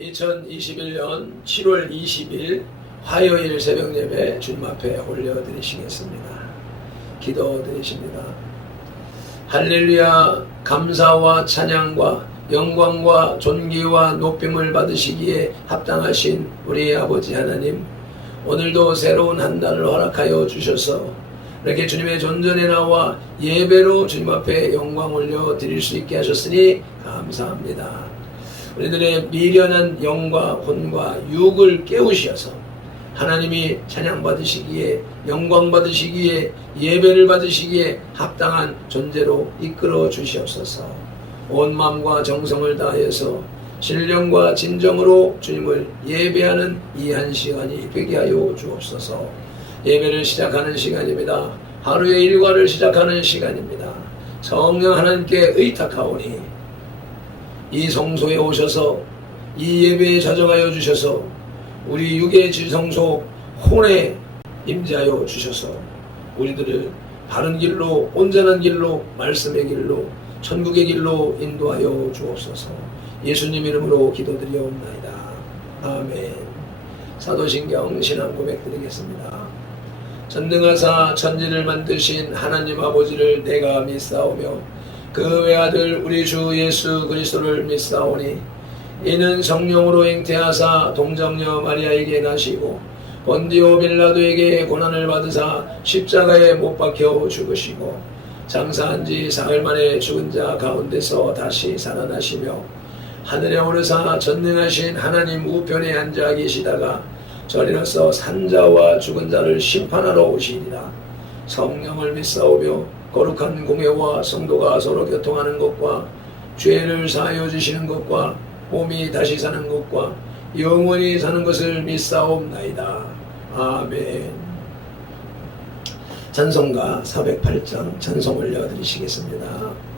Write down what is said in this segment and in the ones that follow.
2021년 7월 20일 화요일 새벽예배 주님 앞에 올려드리시겠습니다. 기도드리십니다. 할렐루야. 감사와 찬양과 영광과 존귀와 높임을 받으시기에 합당하신 우리 아버지 하나님, 오늘도 새로운 한 달을 허락하여 주셔서 이렇게 주님의 존전에 나와 예배로 주님 앞에 영광 올려 드릴 수 있게 하셨으니 감사합니다. 우리들의 미련한 영과 혼과 육을 깨우셔서 하나님이 찬양 받으시기에, 영광 받으시기에, 예배를 받으시기에 합당한 존재로 이끌어 주시옵소서. 온 마음과 정성을 다해서 신령과 진정으로 주님을 예배하는 이 한 시간이 되게 하여 주옵소서. 예배를 시작하는 시간입니다. 하루의 일과를 시작하는 시간입니다. 성령 하나님께 의탁하오니 이 성소에 오셔서 이 예배에 자정하여 주셔서 우리 육의 지성소 혼에 임재하여 주셔서 우리들을 바른 길로, 온전한 길로, 말씀의 길로, 천국의 길로 인도하여 주옵소서. 예수님 이름으로 기도드리옵나이다. 아멘. 사도신경 신앙 고백 드리겠습니다. 전능하사 천지를 만드신 하나님 아버지를 내가 믿사오며 그 외아들 우리 주 예수 그리스도를 믿사오니 이는 성령으로 잉태하사 동정녀 마리아에게 나시고 본디오 빌라도에게 고난을 받으사 십자가에 못 박혀 죽으시고 장사한 지 사흘 만에 죽은 자 가운데서 다시 살아나시며 하늘에 오르사 전능하신 하나님 우편에 앉아 계시다가 저리로서 산자와 죽은 자를 심판하러 오시리라. 성령을 믿사오며 거룩한 공회와 성도가 서로 교통하는 것과 죄를 사하여 주시는 것과 몸이 다시 사는 것과 영원히 사는 것을 믿사옵나이다. 아멘. 찬송가 408장 찬송 올려드리시겠습니다.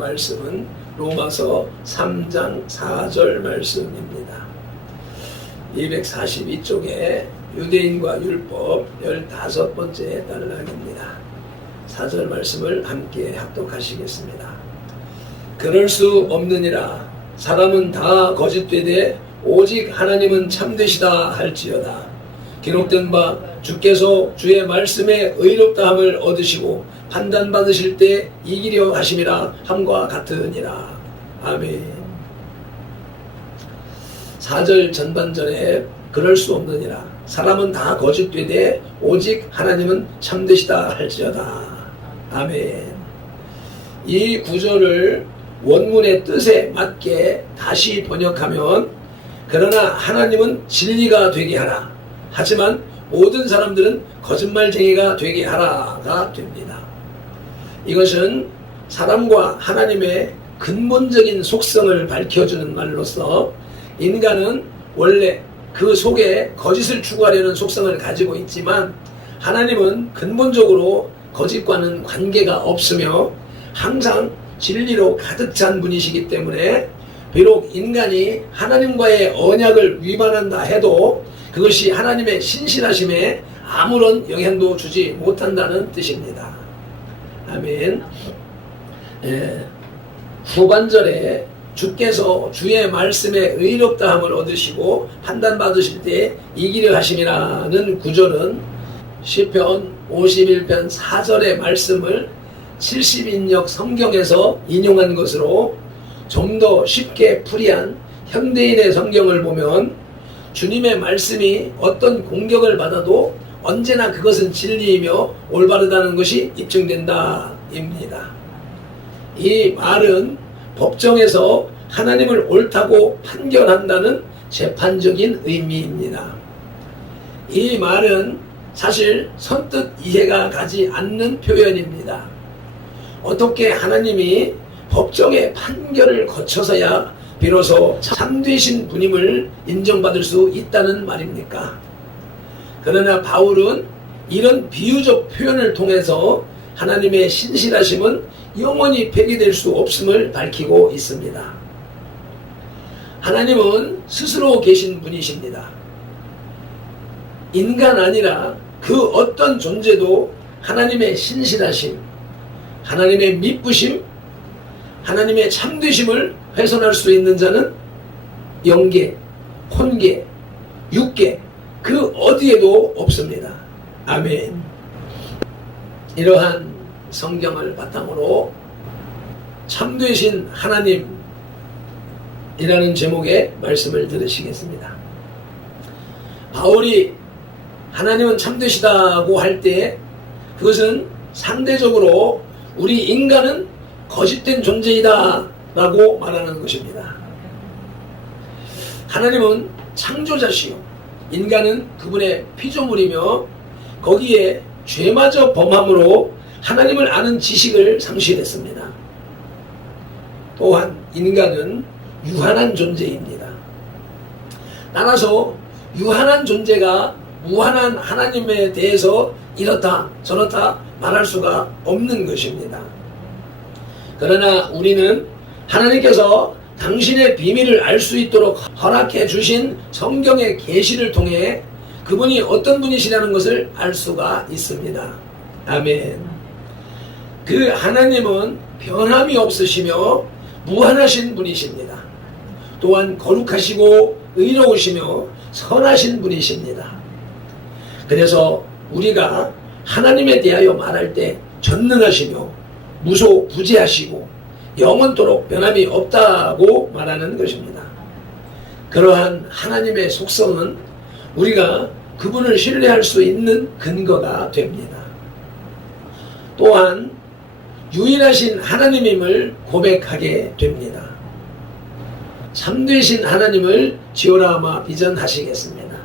말씀은 로마서 3장 4절 말씀입니다. 242쪽에 유대인과 율법 15번째 단락입니다. 4절 말씀을 함께 합독하시겠습니다. 그럴 수 없느니라. 사람은 다 거짓되되 오직 하나님은 참되시다 할지어다. 기록된 바 주께서 주의 말씀에 의롭다함을 얻으시고 판단받으실 때 이기려 하심이라 함과 같으니라. 아멘. 4절 전반절에 그럴 수 없느니라. 사람은 다 거짓되되 오직 하나님은 참되시다 할지어다. 아멘. 이 구절을 원문의 뜻에 맞게 다시 번역하면 그러나 하나님은 진리가 되게 하라. 하지만 모든 사람들은 거짓말쟁이가 되게 하라가 됩니다. 이것은 사람과 하나님의 근본적인 속성을 밝혀주는 말로서 인간은 원래 그 속에 거짓을 추구하려는 속성을 가지고 있지만 하나님은 근본적으로 거짓과는 관계가 없으며 항상 진리로 가득 찬 분이시기 때문에 비록 인간이 하나님과의 언약을 위반한다 해도 그것이 하나님의 신실하심에 아무런 영향도 주지 못한다는 뜻입니다. 아멘. 후반절에 주께서 주의 말씀에 의롭다함을 얻으시고 판단받으실 때 이기려 하심이라는 구절은 시편 51편 4절의 말씀을 70인역 성경에서 인용한 것으로 좀 더 쉽게 풀이한 현대인의 성경을 보면 주님의 말씀이 어떤 공격을 받아도 언제나 그것은 진리이며 올바르다는 것이 입증된다 입니다. 이 말은 법정에서 하나님을 옳다고 판결한다는 재판적인 의미입니다. 이 말은 사실 선뜻 이해가 가지 않는 표현입니다. 어떻게 하나님이 법정의 판결을 거쳐서야 비로소 참되신 분임을 인정받을 수 있다는 말입니까? 그러나 바울은 이런 비유적 표현을 통해서 하나님의 신실하심은 영원히 폐기될 수 없음을 밝히고 있습니다. 하나님은 스스로 계신 분이십니다. 인간 아니라 그 어떤 존재도 하나님의 신실하심, 하나님의 미쁘심, 하나님의 참되심을 훼손할 수 있는 자는 영계, 혼계, 육계 그 어디에도 없습니다. 아멘. 이러한 성경을 바탕으로 참되신 하나님이라는 제목의 말씀을 들으시겠습니다. 바울이 하나님은 참되시다고 할 때 그것은 상대적으로 우리 인간은 거짓된 존재이다 라고 말하는 것입니다. 하나님은 창조자시요 인간은 그분의 피조물이며 거기에 죄마저 범함으로 하나님을 아는 지식을 상실했습니다. 또한 인간은 유한한 존재입니다. 따라서 유한한 존재가 무한한 하나님에 대해서 이렇다 저렇다 말할 수가 없는 것입니다. 그러나 우리는 하나님께서 당신의 비밀을 알 수 있도록 허락해 주신 성경의 계시를 통해 그분이 어떤 분이시라는 것을 알 수가 있습니다. 아멘. 그 하나님은 변함이 없으시며 무한하신 분이십니다. 또한 거룩하시고 의로우시며 선하신 분이십니다. 그래서 우리가 하나님에 대하여 말할 때 전능하시며 무소부재하시고 영원토록 변함이 없다고 말하는 것입니다. 그러한 하나님의 속성은 우리가 그분을 신뢰할 수 있는 근거가 됩니다. 또한 유일하신 하나님임을 고백하게 됩니다. 참되신 하나님을 지오라마 비전하시겠습니다.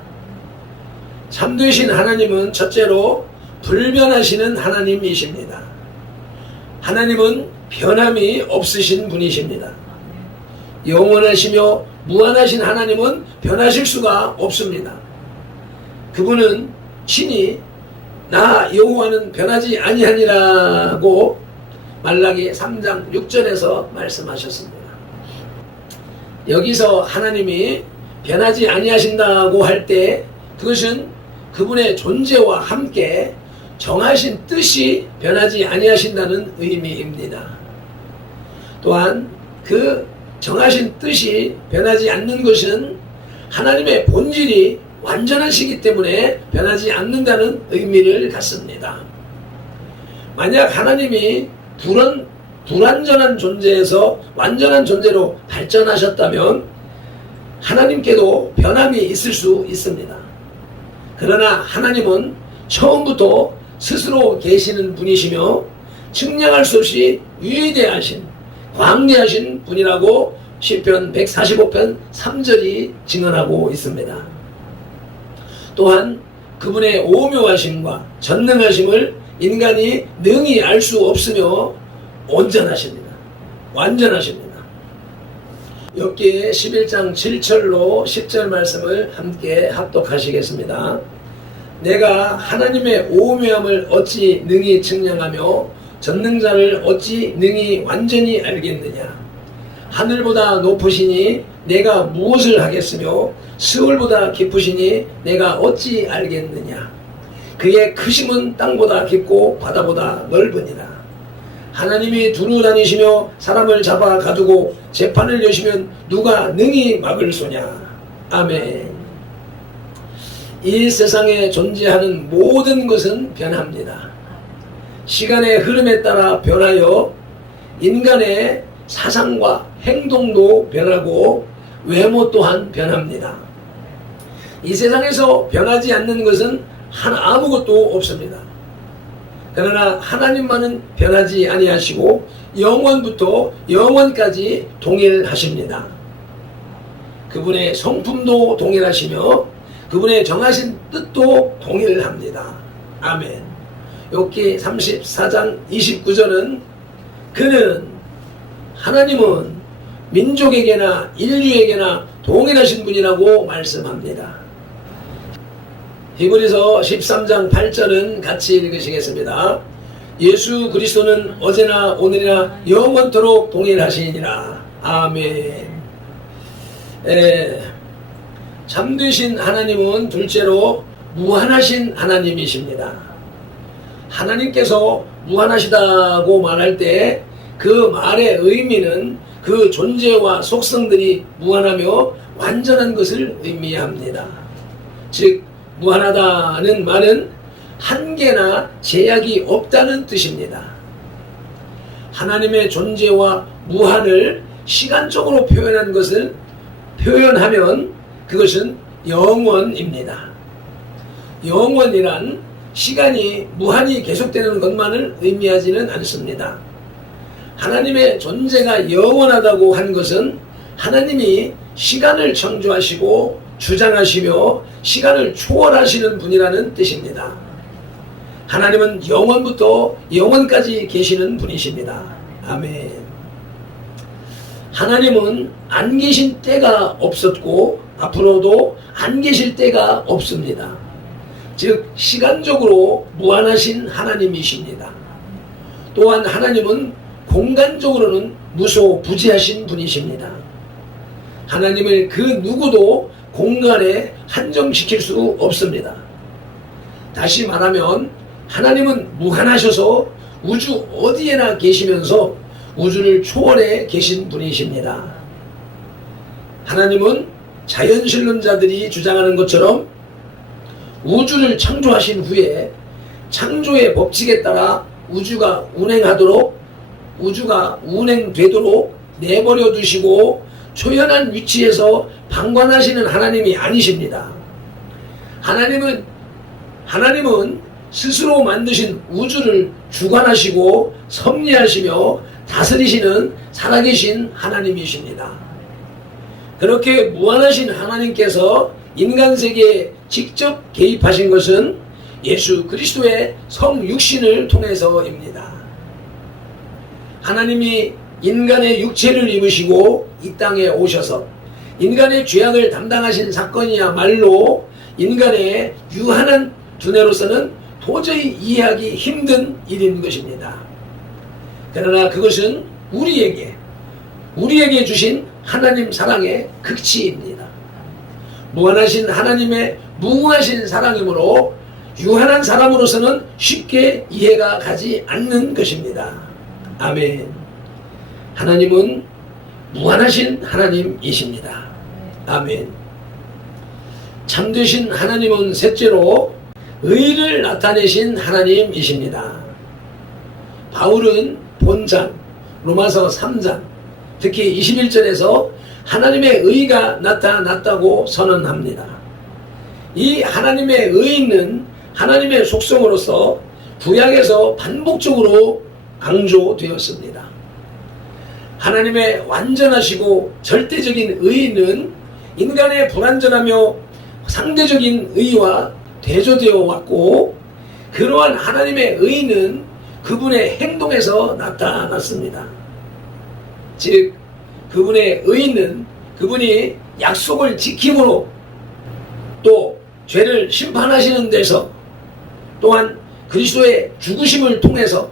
참되신 하나님은 첫째로 불변하시는 하나님이십니다. 하나님은 변함이 없으신 분이십니다. 영원하시며 무한하신 하나님은 변하실 수가 없습니다. 그분은 친히 나 여호와는 변하지 아니하니라고 말라기 3장 6절에서 말씀하셨습니다. 여기서 하나님이 변하지 아니하신다고 할 때 그것은 그분의 존재와 함께 정하신 뜻이 변하지 아니하신다는 의미입니다. 또한 그 정하신 뜻이 변하지 않는 것은 하나님의 본질이 완전하시기 때문에 변하지 않는다는 의미를 갖습니다. 만약 하나님이 불완전한 존재에서 완전한 존재로 발전하셨다면 하나님께도 변함이 있을 수 있습니다. 그러나 하나님은 처음부터 스스로 계시는 분이시며 측량할 수 없이 위대하신 광대하신 분이라고 시편 145편 3절이 증언하고 있습니다. 또한 그분의 오묘하심과 전능하심을 인간이 능히 알 수 없으며 온전하십니다. 완전하십니다. 욥기 11장 7절로 10절 말씀을 함께 합독하시겠습니다. 내가 하나님의 오묘함을 어찌 능히 측량하며 전능자를 어찌 능히 완전히 알겠느냐. 하늘보다 높으시니 내가 무엇을 하겠으며 스월보다 깊으시니 내가 어찌 알겠느냐. 그의 크심은 땅보다 깊고 바다보다 넓으니라. 하나님이 두루 다니시며 사람을 잡아 가두고 재판을 여시면 누가 능히 막을 소냐. 아멘. 이 세상에 존재하는 모든 것은 변합니다. 시간의 흐름에 따라 변하여 인간의 사상과 행동도 변하고 외모 또한 변합니다. 이 세상에서 변하지 않는 것은 아무것도 없습니다. 그러나 하나님만은 변하지 아니하시고 영원부터 영원까지 동일하십니다. 그분의 성품도 동일하시며 그분의 정하신 뜻도 동일합니다. 아멘. 욥기 34장 29절은 하나님은 민족에게나 인류에게나 동일하신 분이라고 말씀합니다. 히브리서 13장 8절은 같이 읽으시겠습니다. 예수 그리스도는 어제나 오늘이나 영원토록 동일하시니라. 아멘. 참되신 하나님은 둘째로 무한하신 하나님이십니다. 하나님께서 무한하시다고 말할 때 그 말의 의미는 그 존재와 속성들이 무한하며 완전한 것을 의미합니다. 즉 무한하다는 말은 한계나 제약이 없다는 뜻입니다. 하나님의 존재와 무한을 시간적으로 표현하면 그것은 영원입니다. 영원이란 시간이 무한히 계속되는 것만을 의미하지는 않습니다. 하나님의 존재가 영원하다고 한 것은 하나님이 시간을 창조하시고 주장하시며 시간을 초월하시는 분이라는 뜻입니다. 하나님은 영원부터 영원까지 계시는 분이십니다. 아멘. 하나님은 안 계신 때가 없었고 앞으로도 안 계실 때가 없습니다. 즉 시간적으로 무한하신 하나님이십니다. 또한 하나님은 공간적으로는 무소부지하신 분이십니다. 하나님을 그 누구도 공간에 한정시킬 수 없습니다. 다시 말하면 하나님은 무한하셔서 우주 어디에나 계시면서 우주를 초월해 계신 분이십니다. 하나님은 자연신론자들이 주장하는 것처럼 우주를 창조하신 후에 창조의 법칙에 따라 우주가 운행되도록 내버려 두시고 초연한 위치에서 방관하시는 하나님이 아니십니다. 하나님은 스스로 만드신 우주를 주관하시고 섭리하시며 다스리시는 살아계신 하나님이십니다. 그렇게 무한하신 하나님께서 인간 세계에 직접 개입하신 것은 예수 그리스도의 성육신을 통해서입니다. 하나님이 인간의 육체를 입으시고 이 땅에 오셔서 인간의 죄악을 담당하신 사건이야말로 인간의 유한한 두뇌로서는 도저히 이해하기 힘든 일인 것입니다. 그러나 그것은 우리에게 주신 하나님 사랑의 극치입니다. 무한하신 하나님의 무궁하신 사랑이므로 유한한 사람으로서는 쉽게 이해가 가지 않는 것입니다. 아멘. 하나님은 무한하신 하나님이십니다. 아멘. 참되신 하나님은 셋째로 의를 나타내신 하나님이십니다. 바울은 본장 로마서 3장 특히 21절에서 하나님의 의가 나타났다고 선언합니다. 이 하나님의 의는 하나님의 속성으로서 구약에서 반복적으로 강조되었습니다. 하나님의 완전하시고 절대적인 의는 인간의 불완전하며 상대적인 의와 대조되어 왔고, 그러한 하나님의 의는 그분의 행동에서 나타났습니다. 즉 그분의 의는 그분이 약속을 지킴으로, 또 죄를 심판하시는 데서, 또한 그리스도의 죽으심을 통해서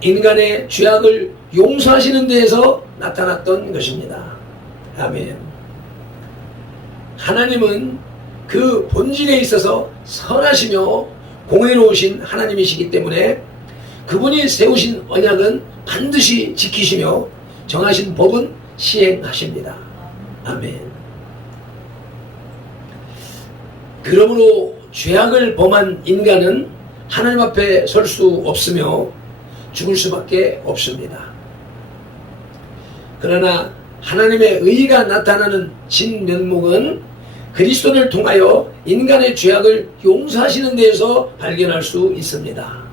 인간의 죄악을 용서하시는 데에서 나타났던 것입니다. 아멘. 하나님은 그 본질에 있어서 선하시며 공의로우신 하나님이시기 때문에 그분이 세우신 언약은 반드시 지키시며 정하신 법은 시행하십니다. 아멘. 그러므로 죄악을 범한 인간은 하나님 앞에 설 수 없으며 죽을 수밖에 없습니다. 그러나 하나님의 의가 나타나는 진면목은 그리스도를 통하여 인간의 죄악을 용서하시는 데에서 발견할 수 있습니다.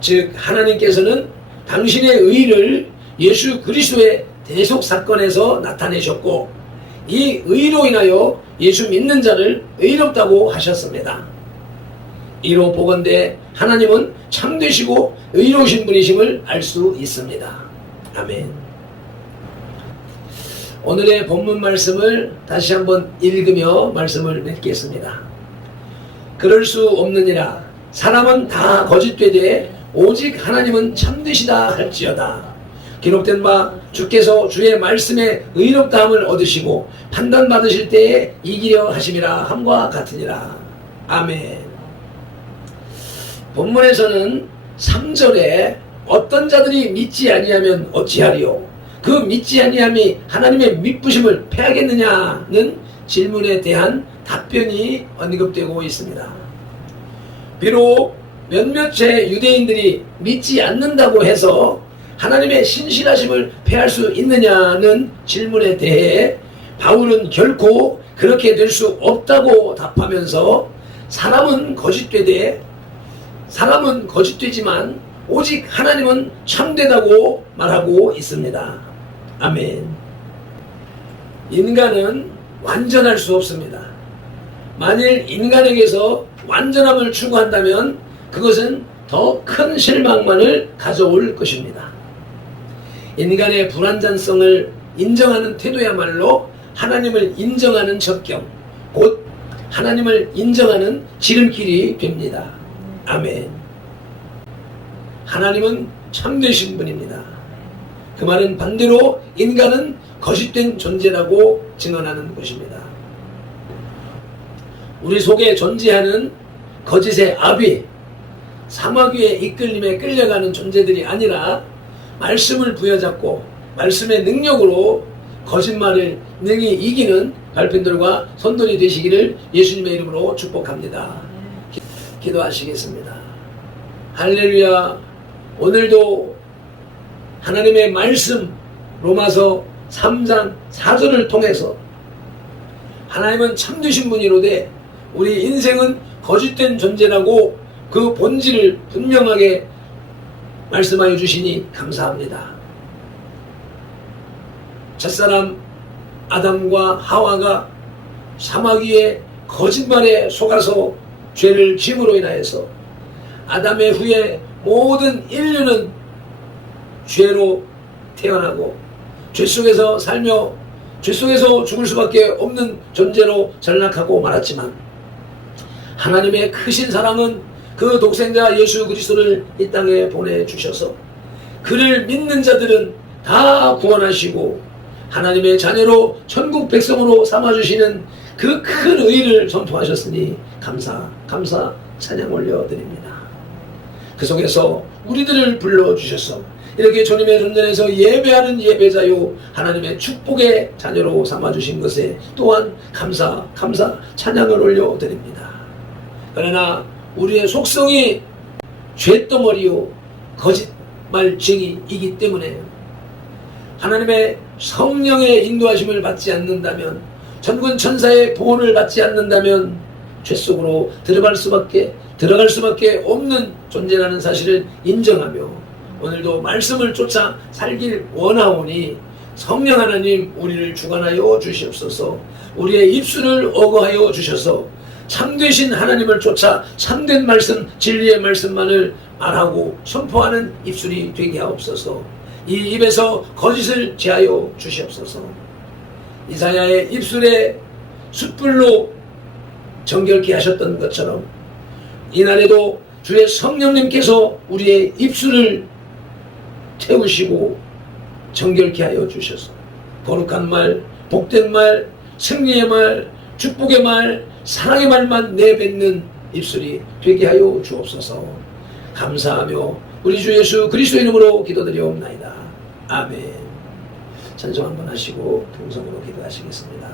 즉 하나님께서는 당신의 의를 예수 그리스도의 대속 사건에서 나타내셨고, 이 의로 인하여 예수 믿는 자를 의롭다고 하셨습니다. 이로 보건대 하나님은 참되시고 의로우신 분이심을 알 수 있습니다. 아멘. 오늘의 본문 말씀을 다시 한번 읽으며 말씀을 맺겠습니다. 그럴 수 없느니라. 사람은 다 거짓되되 오직 하나님은 참되시다 할지어다. 기록된 바 주께서 주의 말씀에 의롭다함을 얻으시고 판단받으실 때에 이기려 하심이라 함과 같으니라. 아멘. 본문에서는 3절에 어떤 자들이 믿지 아니하면 어찌하리요? 그 믿지 아니함이 하나님의 믿부심을 패하겠느냐는 질문에 대한 답변이 언급되고 있습니다. 비록 몇몇의 유대인들이 믿지 않는다고 해서 하나님의 신실하심을 패할 수 있느냐는 질문에 대해 바울은 결코 그렇게 될 수 없다고 답하면서 사람은 거짓되지만 오직 하나님은 참되다고 말하고 있습니다. 아멘. 인간은 완전할 수 없습니다. 만일 인간에게서 완전함을 추구한다면 그것은 더 큰 실망만을 가져올 것입니다. 인간의 불완전성을 인정하는 태도야말로 하나님을 인정하는 접경, 곧 하나님을 인정하는 지름길이 됩니다. 아멘. 하나님은 참되신 분입니다. 그 말은 반대로 인간은 거짓된 존재라고 증언하는 것입니다. 우리 속에 존재하는 거짓의 아비, 사마귀의 이끌림에 끌려가는 존재들이 아니라 말씀을 부여잡고 말씀의 능력으로 거짓말을 능히 이기는 발편들과 선돌이 되시기를 예수님의 이름으로 축복합니다. 기도하시겠습니다. 할렐루야. 오늘도 하나님의 말씀 로마서 3장 4절을 통해서 하나님은 참되신 분이로되 우리 인생은 거짓된 존재라고 그 본질을 분명하게 말씀하여 주시니 감사합니다. 첫사람 아담과 하와가 사마귀의 거짓말에 속아서 죄를 지음으로 인하여서 아담의 후에 모든 인류는 죄로 태어나고 죄 속에서 살며 죄 속에서 죽을 수밖에 없는 존재로 전락하고 말았지만, 하나님의 크신 사랑은 그 독생자 예수 그리스도를 이 땅에 보내주셔서 그를 믿는 자들은 다 구원하시고 하나님의 자녀로 천국 백성으로 삼아주시는 그 큰 의를 선포하셨으니 감사 찬양 올려드립니다. 그 속에서 우리들을 불러주셔서 이렇게 주님의 존전에서 예배하는 예배자요 하나님의 축복의 자녀로 삼아주신 것에 또한 감사 찬양을 올려드립니다. 그러나 우리의 속성이 죄덩어리요 거짓말쟁이이기 때문에 하나님의 성령의 인도하심을 받지 않는다면, 전군 천사의 보호를 받지 않는다면 죄 속으로 들어갈 수밖에 없는 존재라는 사실을 인정하며 오늘도 말씀을 쫓아 살길 원하오니 성령 하나님 우리를 주관하여 주시옵소서. 우리의 입술을 어거하여 주셔서 참되신 하나님을 쫓아 참된 말씀, 진리의 말씀만을 말하고 선포하는 입술이 되게 하옵소서. 이 입에서 거짓을 제하여 주시옵소서. 이사야의 입술에 숯불로 정결케 하셨던 것처럼 이날에도 주의 성령님께서 우리의 입술을 태우시고 정결케 하여 주셔서 거룩한 말, 복된 말, 승리의 말, 축복의 말, 사랑의 말만 내뱉는 입술이 되게 하여 주옵소서. 감사하며 우리 주 예수 그리스도 이름으로 기도드리옵나이다. 아멘. 찬송 한번 하시고 동성으로 기도하시겠습니다.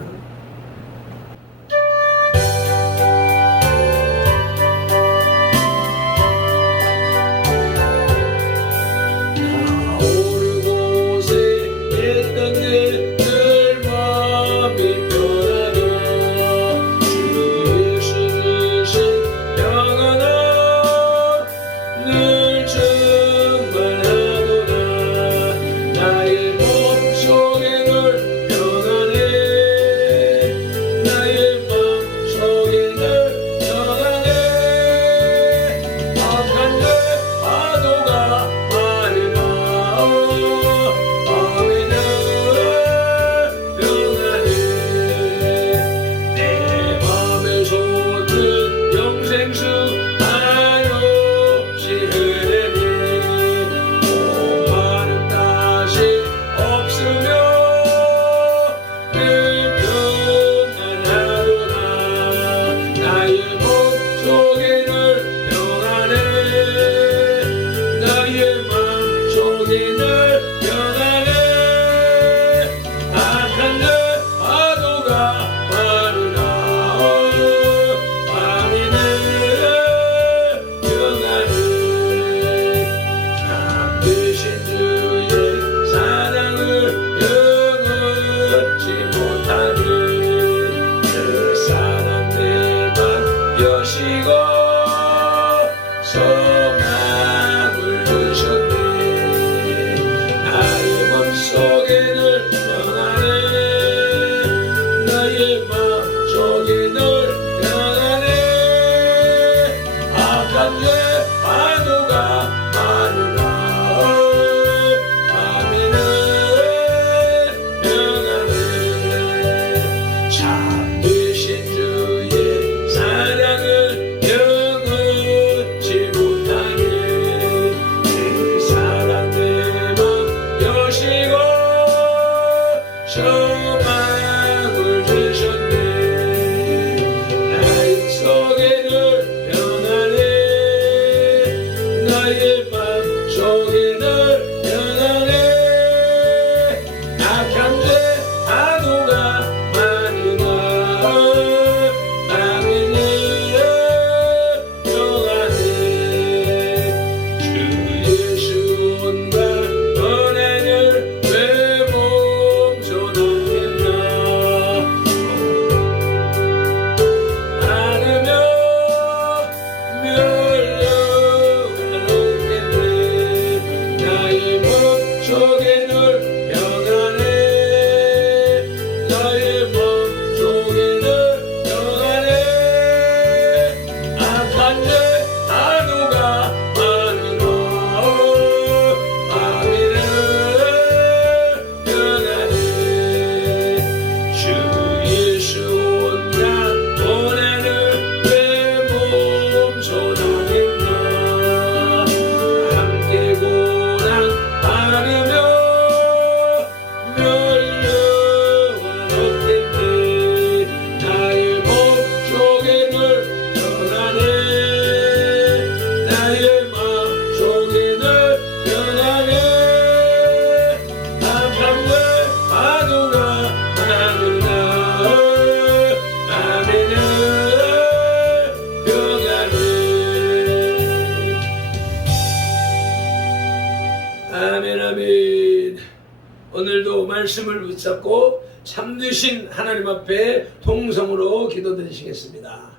오늘도 말씀을 붙잡고 참되신 하나님 앞에 통성으로 기도드리시겠습니다.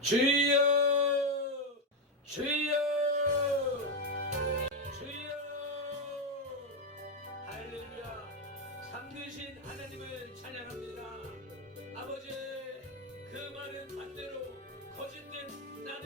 주여 주여 주여. 할렐루야. 참되신 하나님을 찬양합니다. 아버지, 그 말은 반대로 거짓된 나